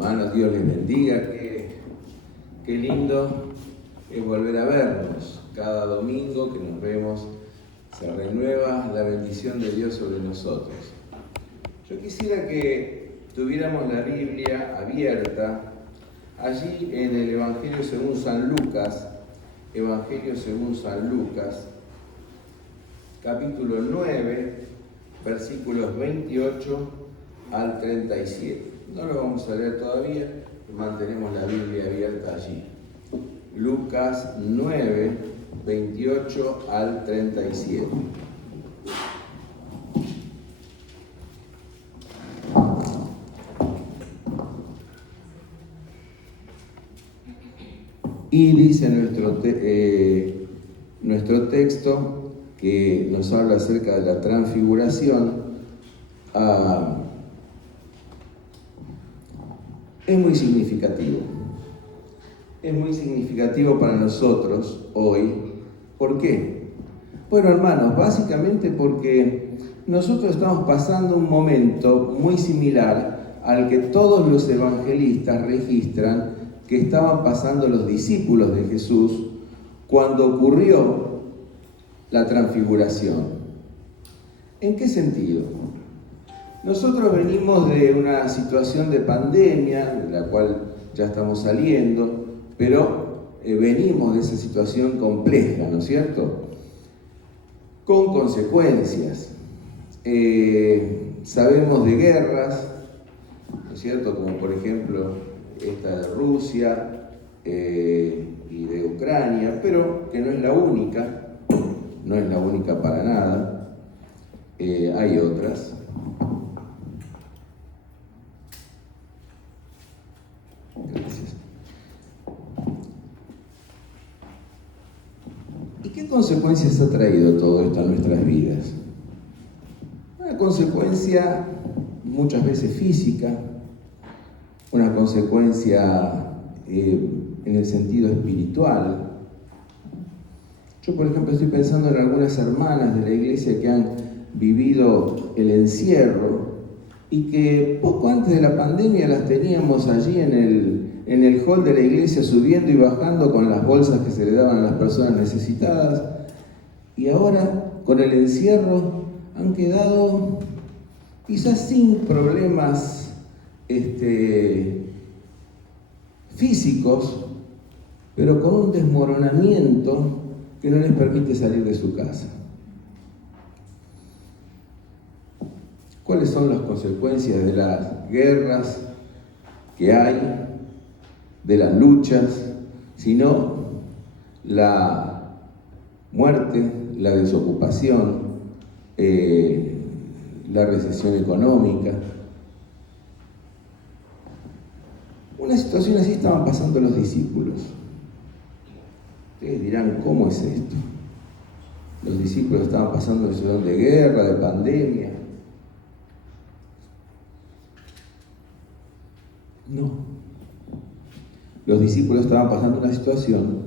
Hermanos, Dios les bendiga. Qué lindo es volver a vernos. Cada domingo que nos vemos se renueva la bendición de Dios sobre nosotros. Yo quisiera que tuviéramos la Biblia abierta allí en el Evangelio según San Lucas, capítulo 9, versículos 28 al 37. No lo vamos a leer todavía, mantenemos la Biblia abierta allí. Lucas 9, 28 al 37. Y dice nuestro texto que nos habla acerca de la transfiguración. Es muy significativo. Es muy significativo para nosotros hoy. ¿Por qué? Bueno, hermanos, básicamente porque nosotros estamos pasando un momento muy similar al que todos los evangelistas registran que estaban pasando los discípulos de Jesús cuando ocurrió la transfiguración. ¿En qué sentido? Nosotros venimos de una situación de pandemia, de la cual ya estamos saliendo, pero venimos de esa situación compleja, ¿no es cierto? Con consecuencias. Sabemos de guerras, ¿no es cierto? Como por ejemplo esta de Rusia y de Ucrania, pero que no es la única para nada. Hay otras. Gracias. ¿Y qué consecuencias ha traído todo esto a nuestras vidas? Una consecuencia muchas veces física, una consecuencia en el sentido espiritual. Yo, por ejemplo, estoy pensando en algunas hermanas de la iglesia que han vivido el encierro y que poco antes de la pandemia las teníamos allí en el hall de la iglesia subiendo y bajando con las bolsas que se le daban a las personas necesitadas, y ahora con el encierro han quedado quizás sin problemas físicos, pero con un desmoronamiento que no les permite salir de su casa. ¿Cuáles son las consecuencias de las guerras que hay, de las luchas, sino la muerte, la desocupación, la recesión económica? Una situación así estaban pasando los discípulos. Ustedes dirán, ¿cómo es esto? Los discípulos estaban pasando una situación de guerra, de pandemia. No. Los discípulos estaban pasando una situación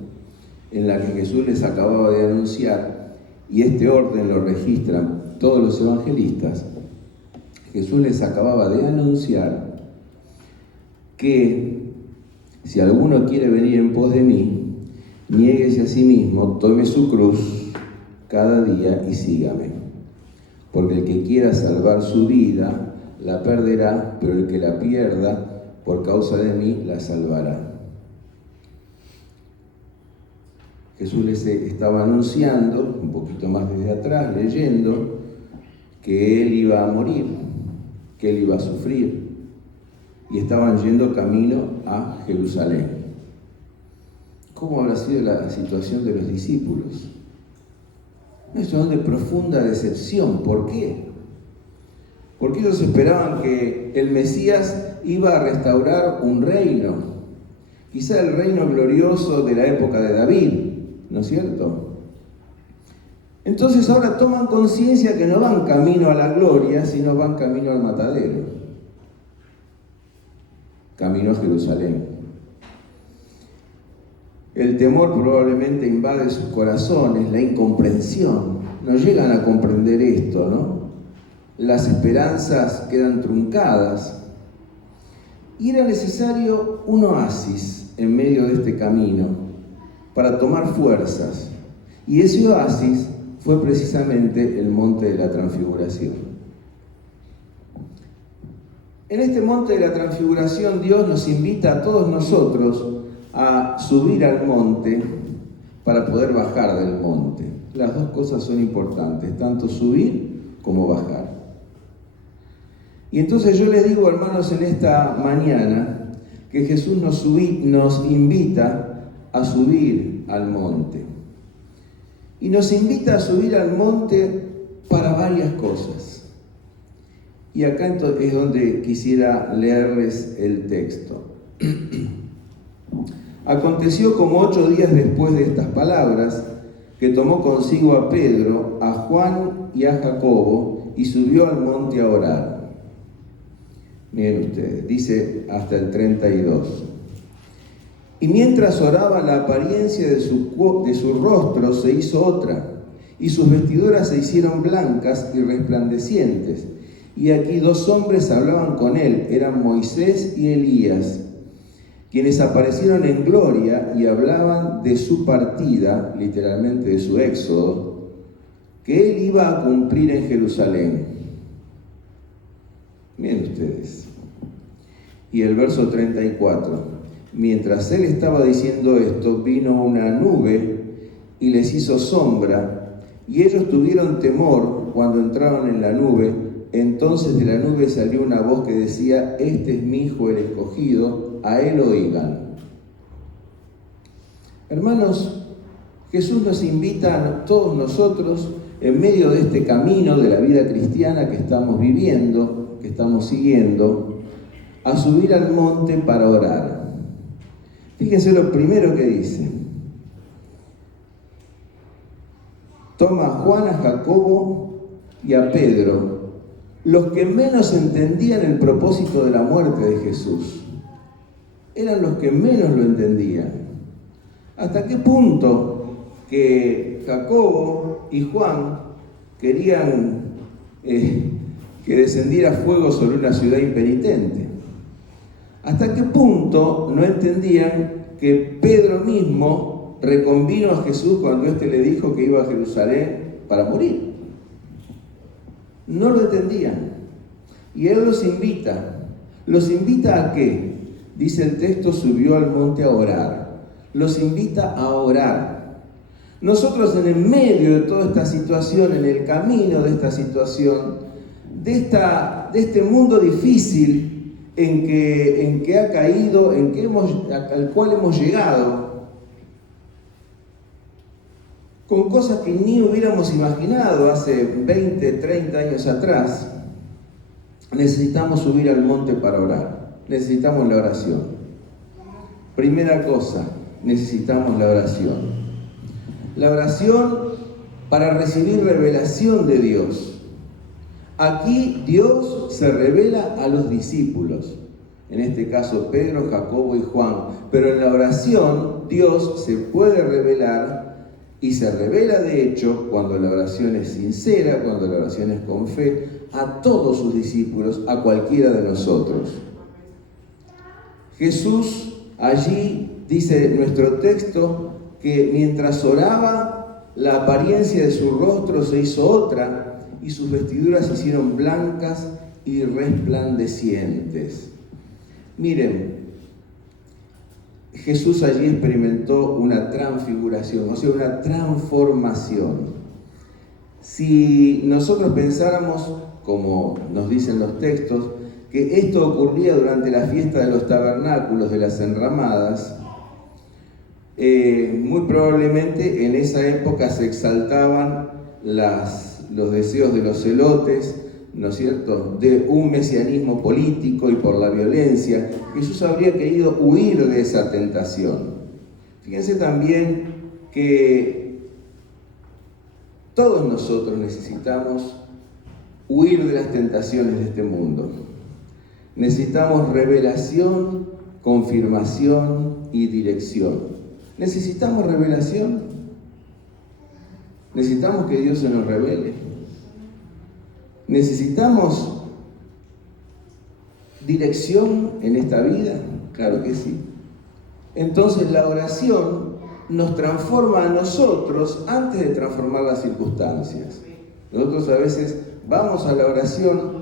en la que Jesús les acababa de anunciar, y este orden lo registran todos los evangelistas. Jesús les acababa de anunciar que si alguno quiere venir en pos de mí, niéguese a sí mismo, tome su cruz cada día y sígame. Porque el que quiera salvar su vida, la perderá, pero el que la pierda por causa de mí, la salvará. Jesús les estaba anunciando, un poquito más desde atrás, leyendo, que Él iba a morir, que Él iba a sufrir, y estaban yendo camino a Jerusalén. ¿Cómo habrá sido la situación de los discípulos? Una situación de profunda decepción. ¿Por qué? Porque ellos esperaban que el Mesías iba a restaurar un reino, quizá el reino glorioso de la época de David, ¿no es cierto? Entonces ahora toman conciencia que no van camino a la gloria, sino van camino al matadero, camino a Jerusalén. El temor probablemente invade sus corazones, la incomprensión. No llegan a comprender esto, ¿no? Las esperanzas quedan truncadas. Y era necesario un oasis en medio de este camino para tomar fuerzas. Y ese oasis fue precisamente el Monte de la Transfiguración. En este Monte de la Transfiguración Dios nos invita a todos nosotros a subir al monte para poder bajar del monte. Las dos cosas son importantes, tanto subir como bajar. Y entonces yo les digo, hermanos, en esta mañana, que Jesús nos invita a subir al monte. Y nos invita a subir al monte para varias cosas. Y acá es donde quisiera leerles el texto. Aconteció como 8 días después de estas palabras, que tomó consigo a Pedro, a Juan y a Jacobo, y subió al monte a orar. Miren ustedes, dice hasta el 32. Y mientras oraba, la apariencia de su rostro se hizo otra, y sus vestiduras se hicieron blancas y resplandecientes. Y aquí 2 hombres hablaban con él, eran Moisés y Elías, quienes aparecieron en gloria y hablaban de su partida, literalmente de su éxodo, que él iba a cumplir en Jerusalén. Miren ustedes. Y el verso 34. Mientras él estaba diciendo esto, vino una nube y les hizo sombra, y ellos tuvieron temor cuando entraron en la nube. Entonces de la nube salió una voz que decía: este es mi hijo el escogido, a él oigan. Hermanos, Jesús nos invita a todos nosotros, en medio de este camino de la vida cristiana que estamos viviendo, que estamos siguiendo, a subir al monte para orar. Fíjense lo primero que dice. Toma a Juan, a Jacobo y a Pedro, los que menos entendían el propósito de la muerte de Jesús. Eran los que menos lo entendían. ¿Hasta qué punto que Jacobo y Juan querían que descendiera fuego sobre una ciudad impenitente? ¿Hasta qué punto no entendían que Pedro mismo reconvino a Jesús cuando éste le dijo que iba a Jerusalén para morir? No lo entendían. Y él los invita. ¿Los invita a qué? Dice el texto, subió al monte a orar. Los invita a orar. Nosotros en el medio de toda esta situación, en el camino de esta situación, de este mundo difícil en que ha caído, al cual hemos llegado, con cosas que ni hubiéramos imaginado hace 20, 30 años atrás, necesitamos subir al monte para orar. Necesitamos la oración. Primera cosa, necesitamos la oración. La oración para recibir revelación de Dios. Aquí Dios se revela a los discípulos, en este caso Pedro, Jacobo y Juan, pero en la oración Dios se puede revelar y se revela de hecho cuando la oración es sincera, cuando la oración es con fe, a todos sus discípulos, a cualquiera de nosotros. Jesús allí, dice nuestro texto, que mientras oraba, la apariencia de su rostro se hizo otra y sus vestiduras se hicieron blancas y resplandecientes. Miren, Jesús allí experimentó una transfiguración, o sea, una transformación. Si nosotros pensáramos, como nos dicen los textos, que esto ocurría durante la fiesta de los tabernáculos, de las enramadas, muy probablemente en esa época se exaltaban los deseos de los celotes, ¿no es cierto?, de un mesianismo político y por la violencia. Jesús habría querido huir de esa tentación. Fíjense también que todos nosotros necesitamos huir de las tentaciones de este mundo. Necesitamos revelación, confirmación y dirección. ¿Necesitamos revelación? ¿Necesitamos que Dios se nos revele? Necesitamos dirección en esta vida? Claro que sí. Entonces la oración nos transforma a nosotros antes de transformar las circunstancias. Nosotros a veces vamos a la oración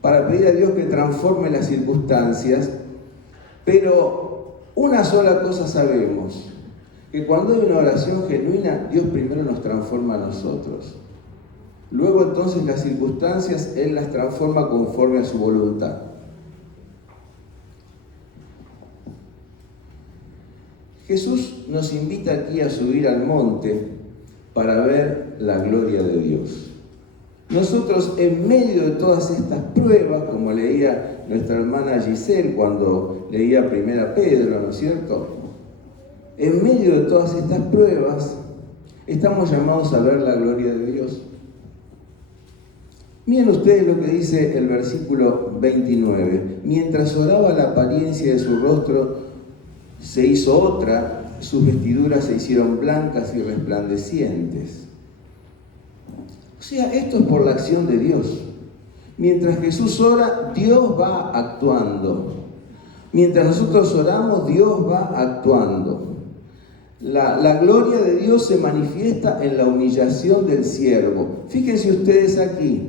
para pedir a Dios que transforme las circunstancias, pero una sola cosa sabemos, que cuando hay una oración genuina, Dios primero nos transforma a nosotros. Luego entonces las circunstancias Él las transforma conforme a su voluntad. Jesús nos invita aquí a subir al monte para ver la gloria de Dios. Nosotros, en medio de todas estas pruebas, como leía nuestra hermana Giselle cuando leía 1 Pedro, ¿no es cierto? En medio de todas estas pruebas, estamos llamados a ver la gloria de Dios. Miren ustedes lo que dice el versículo 29. Mientras oraba, la apariencia de su rostro se hizo otra, sus vestiduras se hicieron blancas y resplandecientes. O sea, esto es por la acción de Dios. Mientras Jesús ora, Dios va actuando. Mientras nosotros oramos, Dios va actuando. La gloria de Dios se manifiesta en la humillación del siervo. Fíjense ustedes aquí.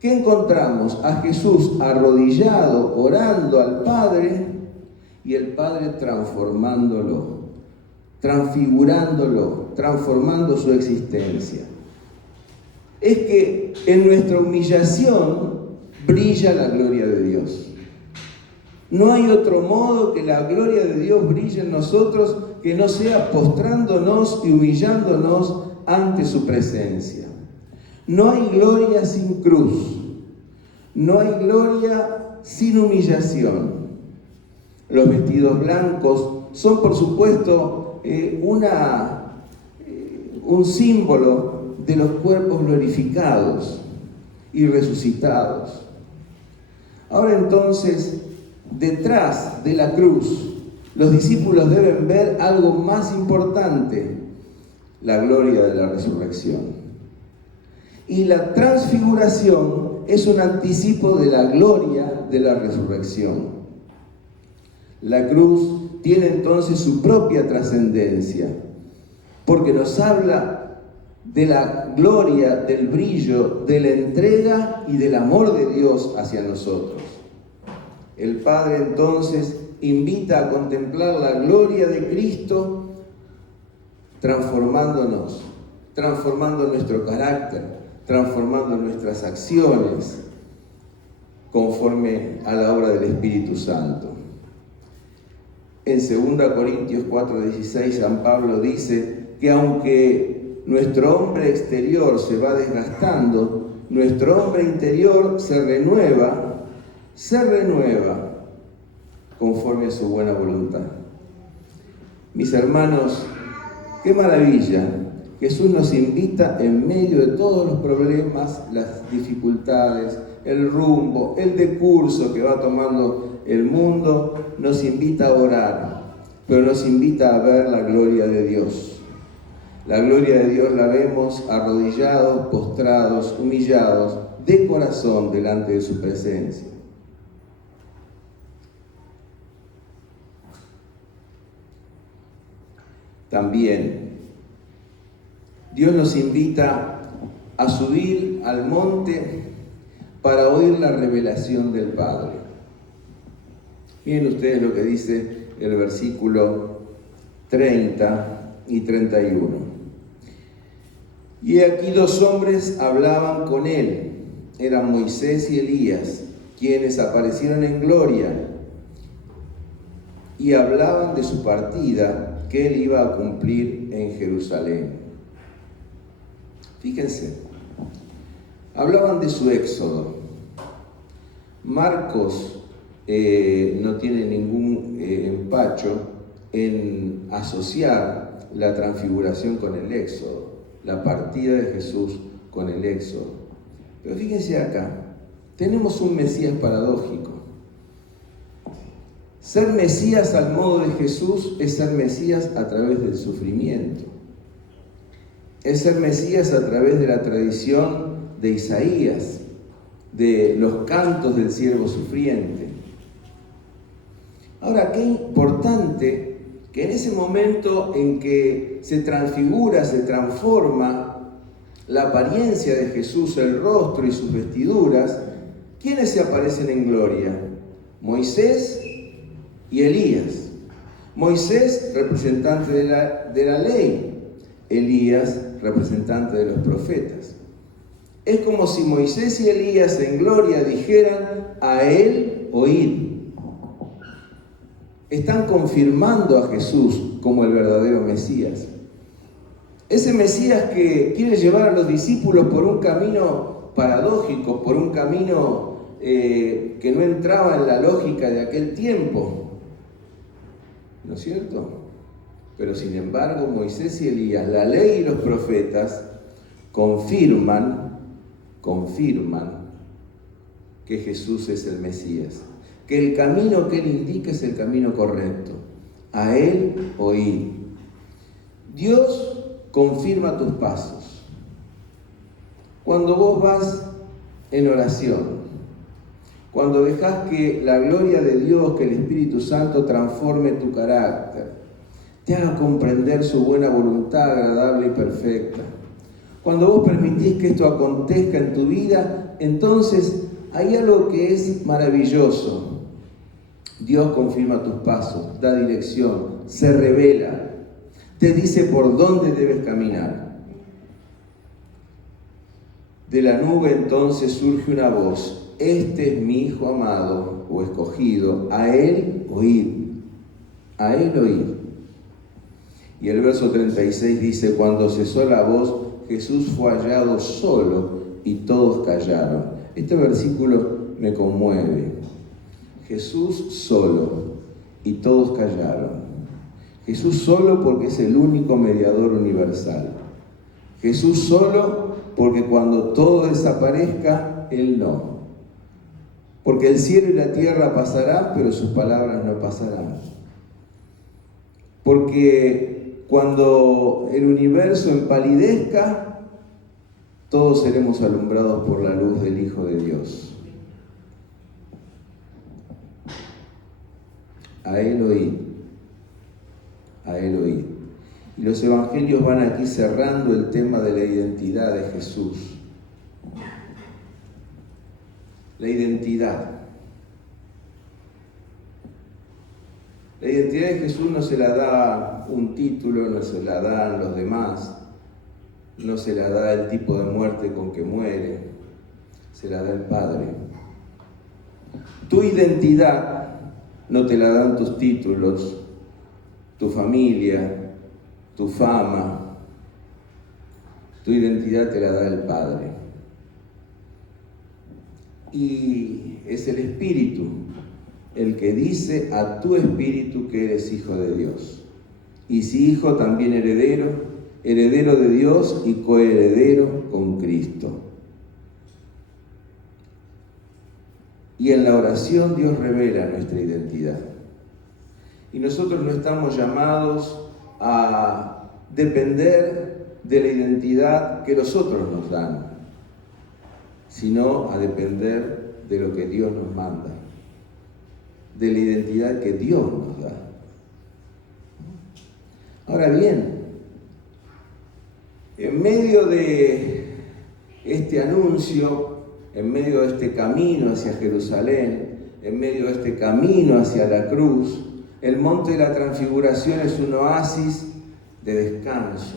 ¿Qué encontramos? A Jesús arrodillado, orando al Padre, y el Padre transformándolo, transfigurándolo, transformando su existencia. Es que en nuestra humillación brilla la gloria de Dios. No hay otro modo que la gloria de Dios brille en nosotros que no sea postrándonos y humillándonos ante su presencia. No hay gloria sin cruz. No hay gloria sin humillación. Los vestidos blancos son, por supuesto, un símbolo de los cuerpos glorificados y resucitados. Ahora entonces, detrás de la cruz, los discípulos deben ver algo más importante, la gloria de la resurrección. Y la transfiguración es un anticipo de la gloria de la resurrección. La cruz tiene entonces su propia trascendencia, porque nos habla de la gloria, del brillo, de la entrega y del amor de Dios hacia nosotros. El Padre entonces invita a contemplar la gloria de Cristo, transformándonos, transformando nuestro carácter, transformando nuestras acciones, conforme a la obra del Espíritu Santo. En 2 Corintios 4:16, San Pablo dice que aunque nuestro hombre exterior se va desgastando, nuestro hombre interior se renueva conforme a su buena voluntad. Mis hermanos, qué maravilla. Jesús nos invita en medio de todos los problemas, las dificultades, el rumbo, el decurso que va tomando el mundo, nos invita a orar, pero nos invita a ver la gloria de Dios. La gloria de Dios la vemos arrodillados, postrados, humillados, de corazón delante de su presencia. También Dios nos invita a subir al monte para oír la revelación del Padre. Miren ustedes lo que dice el versículo 30 y 31. Y aquí 2 hombres hablaban con él, eran Moisés y Elías, quienes aparecieron en gloria y hablaban de su partida que él iba a cumplir en Jerusalén. Fíjense, hablaban de su éxodo. Marcos no tiene ningún empacho en asociar la transfiguración con el éxodo, la partida de Jesús con el éxodo. Pero fíjense acá, tenemos un Mesías paradójico. Ser Mesías al modo de Jesús es ser Mesías a través del sufrimiento. Es ser Mesías a través de la tradición de Isaías, de los cantos del siervo sufriente. Ahora, qué importante que en ese momento en que se transfigura, se transforma la apariencia de Jesús, el rostro y sus vestiduras, ¿quiénes se aparecen en gloria? Moisés y Elías. Moisés, representante de la ley, Elías, representante de los profetas. Es como si Moisés y Elías en gloria dijeran: a él oíd. Están confirmando a Jesús como el verdadero Mesías. Ese Mesías que quiere llevar a los discípulos por un camino paradójico, por un camino que no entraba en la lógica de aquel tiempo. ¿No es cierto? Pero sin embargo, Moisés y Elías, la ley y los profetas, confirman que Jesús es el Mesías, que el camino que Él indica es el camino correcto. A Él oíd. Dios confirma tus pasos. Cuando vos vas en oración, cuando dejas que la gloria de Dios, que el Espíritu Santo transforme tu carácter, te haga comprender su buena voluntad agradable y perfecta. Cuando vos permitís que esto acontezca en tu vida, entonces hay algo que es maravilloso. Dios confirma tus pasos, da dirección, se revela, te dice por dónde debes caminar. De la nube entonces surge una voz: este es mi Hijo amado o escogido, a Él oíd, a Él oíd. Y el verso 36 dice: cuando cesó la voz, Jesús fue hallado solo y todos callaron. Este versículo me conmueve. Jesús solo y todos callaron. Jesús solo porque es el único mediador universal. Jesús solo porque cuando todo desaparezca, Él no. Porque el cielo y la tierra pasarán, pero sus palabras no pasarán. Porque cuando el universo empalidezca, todos seremos alumbrados por la luz del Hijo de Dios. A Él oíd, a Él oíd. Y los evangelios van aquí cerrando el tema de la identidad de Jesús. La identidad. La identidad de Jesús no se la da un título, no se la dan los demás, no se la da el tipo de muerte con que muere, se la da el Padre. Tu identidad no te la dan tus títulos, tu familia, tu fama. Tu identidad te la da el Padre. Y es el Espíritu el que dice a tu espíritu que eres hijo de Dios. Y si hijo, también heredero, heredero de Dios y coheredero con Cristo. Y en la oración Dios revela nuestra identidad. Y nosotros no estamos llamados a depender de la identidad que los otros nos dan, sino a depender de lo que Dios nos manda, de la identidad que Dios nos da. Ahora bien, en medio de este anuncio, en medio de este camino hacia Jerusalén, en medio de este camino hacia la cruz, el monte de la transfiguración es un oasis de descanso,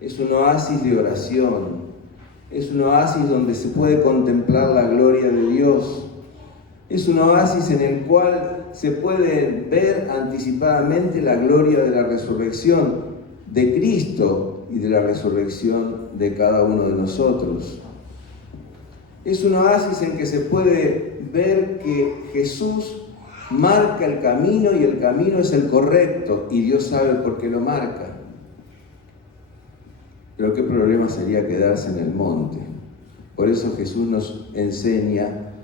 es un oasis de oración, es un oasis donde se puede contemplar la gloria de Dios, es un oasis en el cual se puede ver anticipadamente la gloria de la resurrección de Cristo y de la resurrección de cada uno de nosotros. Es un oasis en que se puede ver que Jesús marca el camino y el camino es el correcto y Dios sabe por qué lo marca. Pero qué problema sería quedarse en el monte. Por eso Jesús nos enseña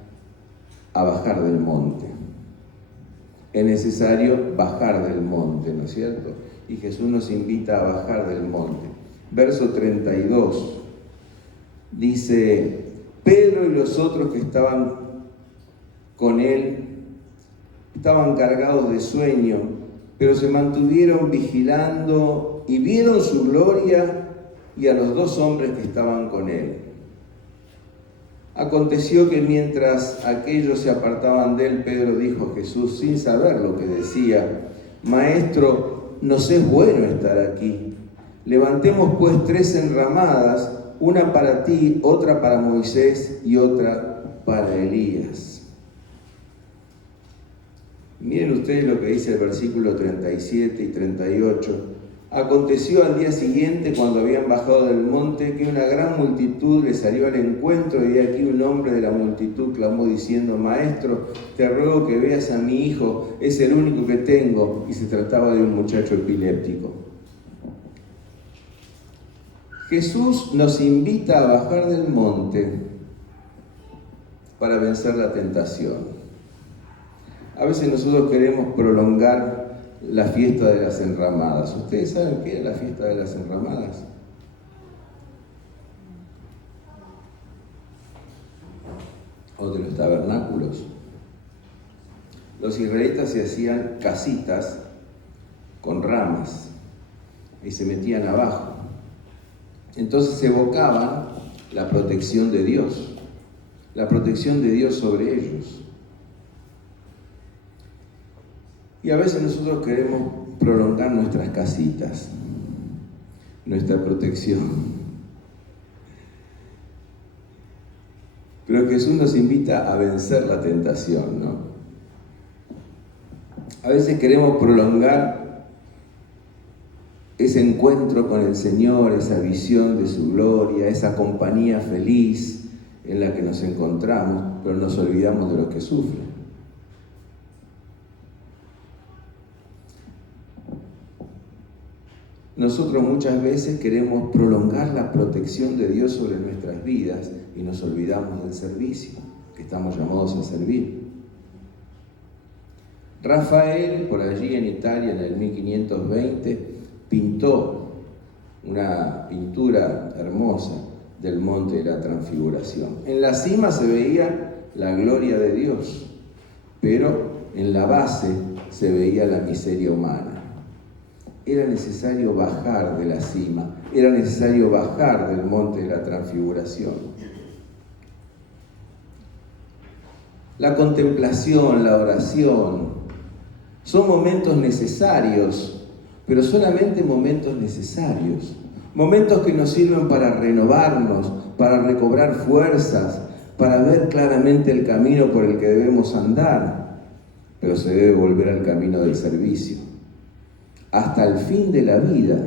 a bajar del monte. Es necesario bajar del monte, ¿no es cierto? Y Jesús nos invita a bajar del monte. Verso 32 dice: Pedro y los otros que estaban con él estaban cargados de sueño, pero se mantuvieron vigilando y vieron su gloria y a los dos hombres que estaban con él. Aconteció que mientras aquellos se apartaban de él, Pedro dijo a Jesús, sin saber lo que decía: Maestro, nos es bueno estar aquí. Levantemos pues 3 enramadas, una para ti, otra para Moisés y otra para Elías. Miren ustedes lo que dice el versículo 37 y 38. Aconteció al día siguiente, cuando habían bajado del monte, que una gran multitud le salió al encuentro, y aquí un hombre de la multitud clamó diciendo: Maestro, te ruego que veas a mi hijo, es el único que tengo. Y se trataba de un muchacho epiléptico. Jesús nos invita a bajar del monte para vencer la tentación. A veces nosotros queremos prolongar la fiesta de las enramadas. ¿Ustedes saben qué es la fiesta de las enramadas? O de los tabernáculos. Los israelitas se hacían casitas con ramas y se metían abajo. Entonces se evocaban la protección de Dios sobre ellos. Y a veces nosotros queremos prolongar nuestras casitas, nuestra protección. Pero Jesús nos invita a vencer la tentación, ¿no? A veces queremos prolongar ese encuentro con el Señor, esa visión de su gloria, esa compañía feliz en la que nos encontramos, pero nos olvidamos de los que sufren. Nosotros muchas veces queremos prolongar la protección de Dios sobre nuestras vidas y nos olvidamos del servicio que estamos llamados a servir. Rafael, por allí en Italia, en el 1520, pintó una pintura hermosa del monte de la Transfiguración. En la cima se veía la gloria de Dios, pero en la base se veía la miseria humana. Era necesario bajar de la cima, era necesario bajar del monte de la Transfiguración. La contemplación, la oración, son momentos necesarios, pero solamente momentos necesarios. Momentos que nos sirven para renovarnos, para recobrar fuerzas, para ver claramente el camino por el que debemos andar, pero se debe volver al camino del servicio. Hasta el fin de la vida,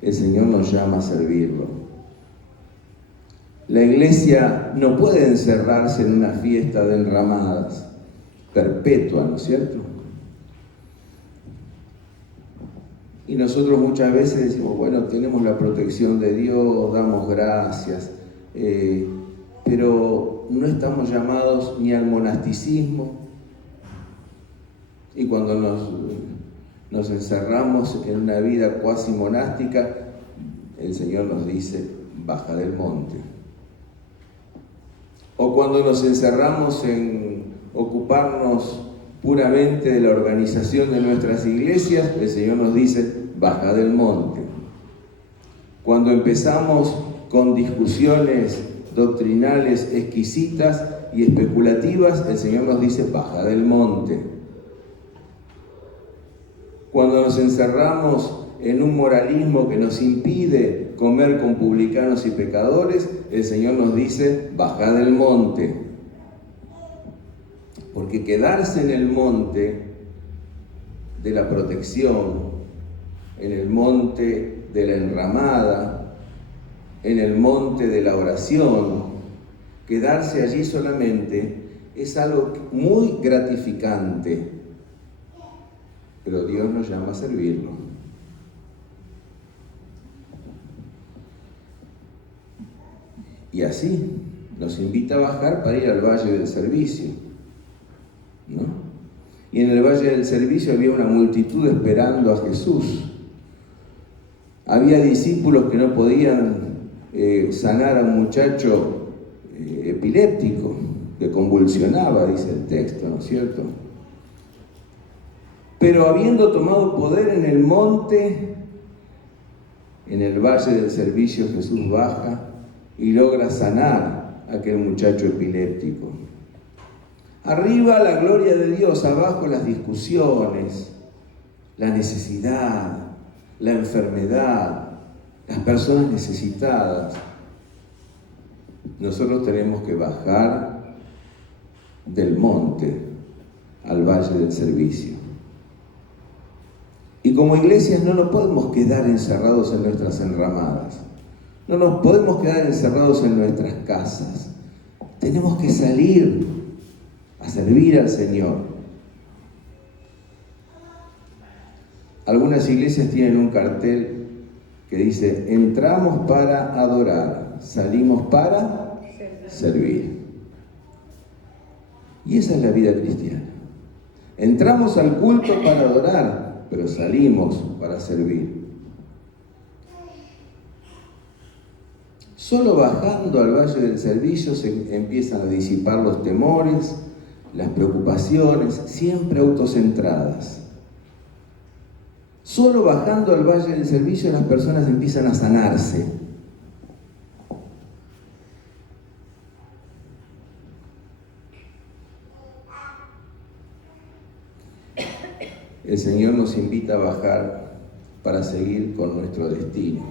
el Señor nos llama a servirlo. La iglesia no puede encerrarse en una fiesta de enramadas perpetua, ¿no es cierto? Y nosotros muchas veces decimos, bueno, tenemos la protección de Dios, damos gracias, pero no estamos llamados ni al monasticismo. Y cuando nos encerramos en una vida cuasi monástica, el Señor nos dice, baja del monte. O cuando nos encerramos en ocuparnos puramente de la organización de nuestras iglesias, el Señor nos dice, baja del monte. Cuando empezamos con discusiones doctrinales exquisitas y especulativas, el Señor nos dice, baja del monte. Cuando nos encerramos en un moralismo que nos impide comer con publicanos y pecadores, el Señor nos dice, baja del monte. Porque quedarse en el monte de la protección, en el monte de la enramada, en el monte de la oración, quedarse allí solamente es algo muy gratificante, pero Dios nos llama a servirlo. Y así nos invita a bajar para ir al valle del servicio, ¿no? Y en el valle del servicio había una multitud esperando a Jesús. Había discípulos que no podían sanar a un muchacho epiléptico, que convulsionaba, dice el texto, ¿no es cierto? Pero habiendo tomado poder en el monte, en el valle del servicio, Jesús baja y logra sanar a aquel muchacho epiléptico. Arriba la gloria de Dios, abajo las discusiones, la necesidad, la enfermedad, las personas necesitadas. Nosotros tenemos que bajar del monte al valle del servicio. Y como iglesias no nos podemos quedar encerrados en nuestras enramadas. No nos podemos quedar encerrados en nuestras casas. Tenemos que salir a servir al Señor. Algunas iglesias tienen un cartel que dice: entramos para adorar, salimos para servir. Y esa es la vida cristiana. Entramos al culto para adorar, pero salimos para servir. Solo bajando al valle del servicio se empiezan a disipar los temores, las preocupaciones, siempre autocentradas. Solo bajando al valle del servicio las personas empiezan a sanarse. El Señor nos invita a bajar para seguir con nuestro destino,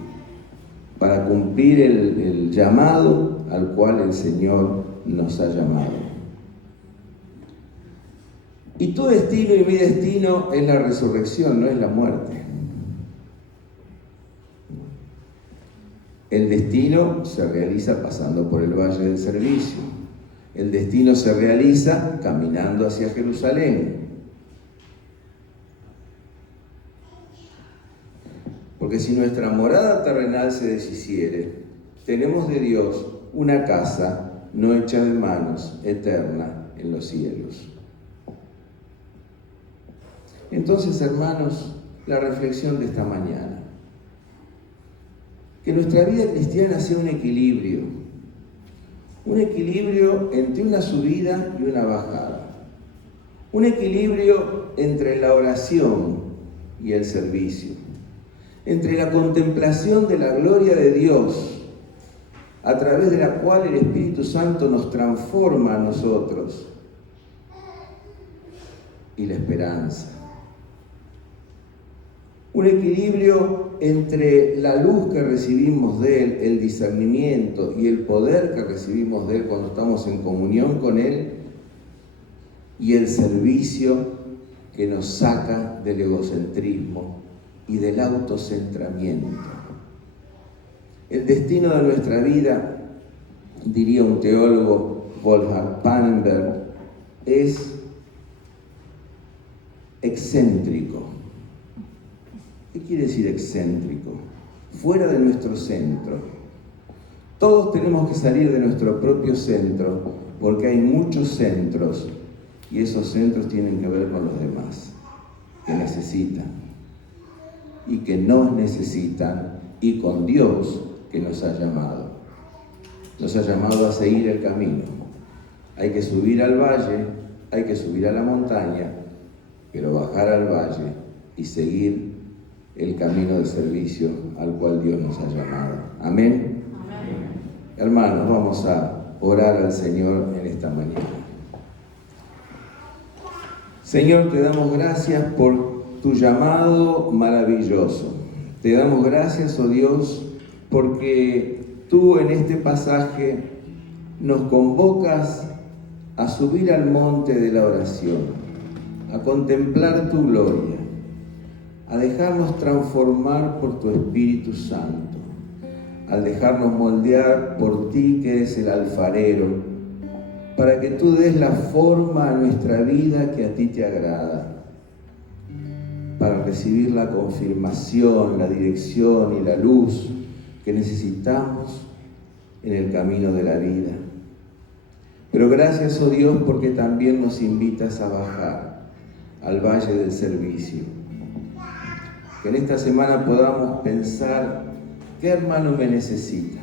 para cumplir el llamado al cual el Señor nos ha llamado. Y tu destino y mi destino es la resurrección, no es la muerte. El destino se realiza pasando por el valle del servicio. El destino se realiza caminando hacia Jerusalén. Porque si nuestra morada terrenal se deshiciere, tenemos de Dios una casa no hecha de manos, eterna en los cielos. Entonces, hermanos, la reflexión de esta mañana: que nuestra vida cristiana sea un equilibrio entre una subida y una bajada, un equilibrio entre la oración y el servicio, entre la contemplación de la gloria de Dios, a través de la cual el Espíritu Santo nos transforma a nosotros, y la esperanza. Un equilibrio entre la luz que recibimos de Él, el discernimiento y el poder que recibimos de Él cuando estamos en comunión con Él, y el servicio que nos saca del egocentrismo y del autocentramiento. El destino de nuestra vida, diría un teólogo, Wolfgang Pannenberg, es excéntrico. ¿Qué quiere decir excéntrico? Fuera de nuestro centro. Todos tenemos que salir de nuestro propio centro, porque hay muchos centros, y esos centros tienen que ver con los demás, que necesitan, y que nos necesitan, y con Dios que nos ha llamado. Nos ha llamado a seguir el camino. Hay que subir al valle, hay que subir a la montaña, pero bajar al valle y seguir el camino de servicio al cual Dios nos ha llamado. Amén. Amén. Hermanos, vamos a orar al Señor en esta mañana. Señor, te damos gracias por tu llamado maravilloso. Te damos gracias, oh Dios, porque tú en este pasaje nos convocas a subir al monte de la oración, a contemplar tu gloria, a dejarnos transformar por tu Espíritu Santo, al dejarnos moldear por ti que eres el alfarero, para que tú des la forma a nuestra vida que a ti te agrada, para recibir la confirmación, la dirección y la luz que necesitamos en el camino de la vida. Pero gracias, oh Dios, porque también nos invitas a bajar al valle del servicio. Que en esta semana podamos pensar: ¿qué hermano me necesita?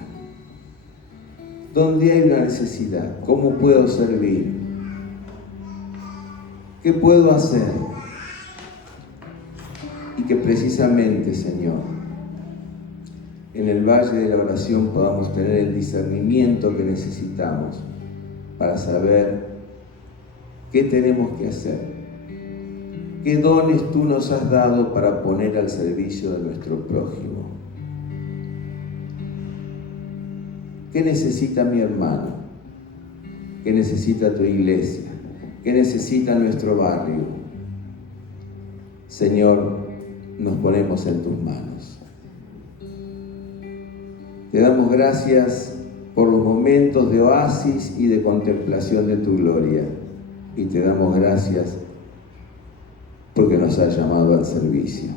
donde hay una necesidad. ¿Cómo puedo servir? ¿Qué puedo hacer? Y que precisamente, Señor, en el valle de la oración podamos tener el discernimiento que necesitamos para saber qué tenemos que hacer, qué dones tú nos has dado para poner al servicio de nuestro prójimo. ¿Qué necesita mi hermano? ¿Qué necesita tu iglesia? ¿Qué necesita nuestro barrio? Señor, nos ponemos en tus manos. Te damos gracias por los momentos de oasis y de contemplación de tu gloria. Y te damos gracias porque nos has llamado al servicio.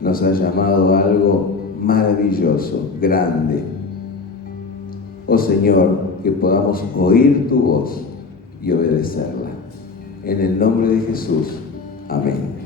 Nos has llamado a algo maravilloso, grande. Oh Señor, que podamos oír tu voz y obedecerla. En el nombre de Jesús. Amén.